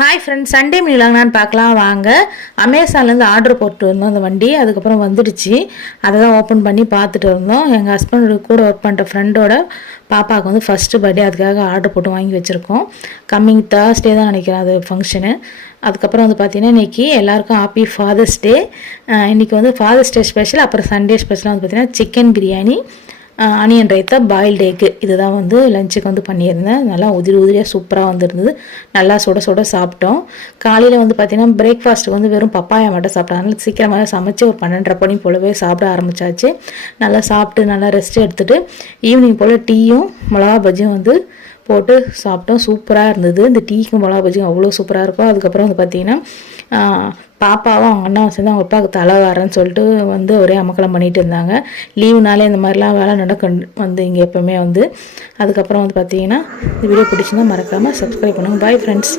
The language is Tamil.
ஹாய் ஃப்ரெண்ட்ஸ், சண்டே மீலாங்கன்னு பார்க்கலாம் வாங்க. அமேசான்லேருந்து ஆர்டர் போட்டு இருந்தோம் அந்த வண்டி. அதுக்கப்புறம் வந்துடுச்சு. அதை தான் ஓப்பன் பண்ணி பார்த்துட்டு இருந்தோம். எங்கள் ஹஸ்பண்டோட கூட ஒர்க் பண்ணுற ஃப்ரெண்டோட பாப்பாவுக்கு வந்து ஃபஸ்ட்டு பர்த்டே, அதுக்காக ஆர்டர் போட்டு வாங்கி வச்சுருக்கோம். கம்மிங் தேர்ஸ்டே தான் நினைக்கிறேன் அது ஃபங்க்ஷனு. அதுக்கப்புறம் வந்து பார்த்திங்கன்னா இன்றைக்கி எல்லாேருக்கும் ஹாப்பி ஃபாதர்ஸ் டே. இன்றைக்கி வந்து ஃபாதர்ஸ் டே ஸ்பெஷல். அப்புறம் சண்டே ஸ்பெஷலாக வந்து பார்த்திங்கன்னா chicken biryani, onion raita, boiled egg, இதுதான் வந்து லஞ்சுக்கு வந்து பண்ணியிருந்தேன். நல்லா உதிரியாக சூப்பராக வந்துருந்தது. நல்லா சுட சுட சாப்பிட்டோம். காலையில் வந்து பார்த்திங்கன்னா பிரேக்ஃபாஸ்ட்டுக்கு வந்து வெறும் பப்பாயா மட்டும் சாப்பிட்டோம். அதனால் சீக்கிரமாக சமைச்சு ஒரு 12:30 மணி போலவே சாப்பிட ஆரம்பித்தாச்சு. நல்லா சாப்பிட்டு நல்லா ரெஸ்ட் எடுத்துகிட்டு ஈவினிங் போல் டீயும் மிளகா பஜ்ஜியும் வந்து போட்டு சாப்பிட்டோம். சூப்பராக இருந்தது. இந்த டீக்கும் மிளகா பஜ்ஜியும் அவ்வளோ சூப்பராக இருக்கும். அதுக்கப்புறம் வந்து பார்த்திங்கன்னா பாப்பாவும் அவங்க அண்ணாவும் சேர்ந்து அவங்க அப்பாவுக்கு தலை வரேன்னு சொல்லிட்டு வந்து ஒரே அமக்கலம் பண்ணிகிட்டு இருந்தாங்க. லீவுனாலே இந்த மாதிரிலாம் வேலை நடக்கும் வந்து இங்கே எப்போவுமே வந்து. அதுக்கப்புறம் வந்து பார்த்திங்கன்னா இந்த வீடியோ பிடிச்சிருந்தா மறக்காமல் சப்ஸ்கிரைப் பண்ணுங்கள். Bye friends.